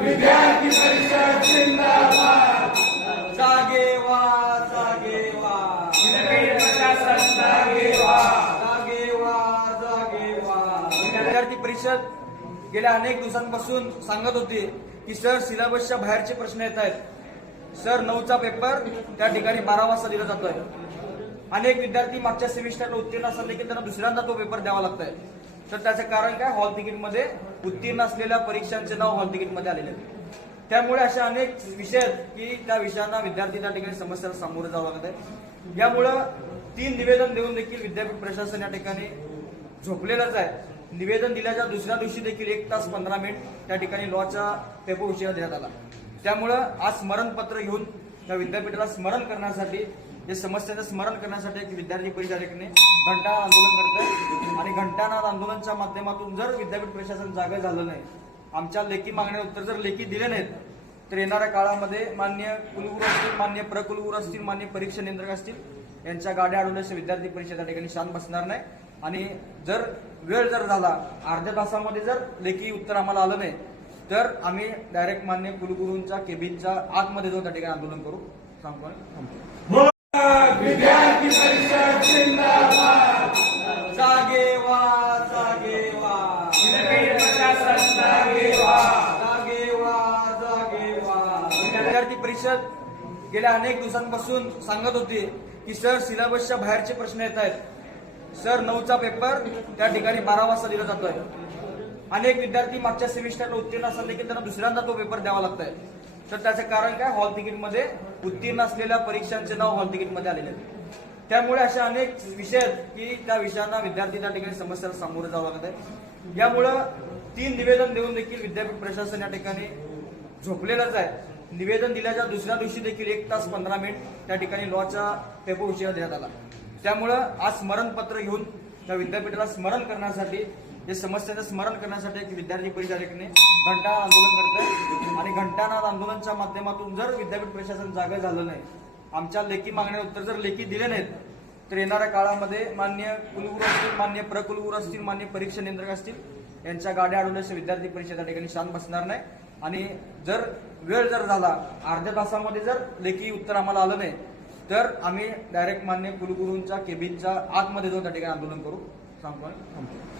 विद्यार्थी परिषद जिंदाबाद. जागे वा जागे वा. शिंदे प्रशासन जागे व्हा. जागे वा जागे वा. विद्यार्थी परिषद गेल्या अनेक दिवसांपासून सांगत होती की सर सिलेबसच्या बाहेरचे प्रश्न येत आहेत. सर नऊचा पेपर त्या ठिकाणी बारा वाजता दिला जातोय. अनेक विद्यार्थी मागच्या सेमिस्टरला उत्तीर्ण असले देखील त्यांना दुसऱ्यांदा तो पेपर द्यावा लागतोय. तर त्याचं कारण काय? हॉल तिकीटमध्ये उत्तीर्ण असलेल्या परीक्षांचे नाव हॉल तिकीटमध्ये आलेले आहे त्यामुळे अशा अनेक विषय आहेत की त्या विषयांना विद्यार्थी त्या ठिकाणी समस्याला सामोरं जावं लागत आहे. यामुळं तीन निवेदन देऊन देखील विद्यापीठ प्रशासन या ठिकाणी झोपलेलंच आहे. निवेदन दिल्याच्या दुसऱ्या दिवशी देखील एक तास पंधरा मिनिट त्या ठिकाणी लॉचा पेपर उशिरा देण्यात आला. त्यामुळं आज स्मरणपत्र घेऊन त्या विद्यापीठाला स्मरण करण्यासाठी या समस्यांचं स्मरण करण्यासाठी एक विद्यार्थी परिषद ठिकाणी घंटा आंदोलन करतोय आणि घंटानाद आंदोलनच्या माध्यमातून जर विद्यापीठ प्रशासन जागा झालं नाही आमच्या लेखी मागण्या उत्तर जर लेखी दिले नाहीत तर येणाऱ्या काळामध्ये मान्य कुलगुरू असतील मान्य प्रकुलगुरू असतील मान्य परीक्षा नियंत्रक असतील यांच्या गाड्या अडवल्याचे विद्यार्थी परिषद ठिकाणी शांत बसणार नाही. आणि जर वेळ जर झाला अर्ध्या तासामध्ये जर लेखी उत्तर आम्हाला आलं नाही तर आम्ही डायरेक्ट मान्य कुलगुरूंच्या केबिनच्या आतमध्ये जाऊन त्या ठिकाणी आंदोलन करू. सांगतो विद्यार्थी परिषद जिंदाबाद जागे वा जागे वा. प्रशासन जागे जागे वा जागे वा. विद्यार्थी परिषद गेल्या अनेक दिवसांपासून सांगत होती की सर सिलेबसच्या बाहेरचे प्रश्न येत आहेत. सर नऊचा पेपर त्या ठिकाणी बारा वाजता दिला जातोय. अनेक विद्यार्थी मागच्या सेमिस्टरला उत्तीर्ण असतात देखील त्यांना दुसऱ्यांदा तो पेपर द्यावा लागत आहे तर त्याचं कारण काय? हॉल तिकीटमध्ये उत्तीर्ण असलेल्या परीक्षांचे नाव हॉल तिकीटमध्ये आलेले आहेत. त्यामुळे अशा अनेक विषय आहेत की त्या विषयांना विद्यार्थी त्या ठिकाणी समस्याला सामोरं जावं लागत आहे. यामुळं तीन निवेदन देऊन देखील विद्यापीठ प्रशासन या ठिकाणी झोपलेलंच आहे. निवेदन दिल्याच्या दुसऱ्या दिवशी देखील एक तास पंधरा मिनिट त्या ठिकाणी लॉचा पेपर उशिरा देण्यात आला. त्यामुळं आज स्मरणपत्र घेऊन त्या विद्यापीठाला स्मरण करण्यासाठी या समस्यांचं स्मरण करण्यासाठी एक विद्यार्थी परिषद ठिकाणी घंटा आंदोलन करतोय. आणि घंटानाद आंदोलनच्या माध्यमातून जर विद्यापीठ प्रशासन जागा झालं नाही आमच्या लेखी मागण्या उत्तर जर लेखी दिले नाहीत तर येणाऱ्या काळामध्ये मान्य कुलगुरू असतील मान्य प्रकुलगुरू असतील मान्य परीक्षा नियंत्रक असतील यांच्या गाड्या अडवल्याचे विद्यार्थी परिषद त्या ठिकाणी शांत बसणार नाही. आणि जर वेळ जर झाला अर्ध्या तासामध्ये जर लेखी उत्तर आम्हाला आलं नाही तर आम्ही डायरेक्ट मान्य कुलगुरूंच्या केबिनच्या आतमध्ये जाऊन त्या ठिकाणी आंदोलन करू. सांगतो आणि थांबतो.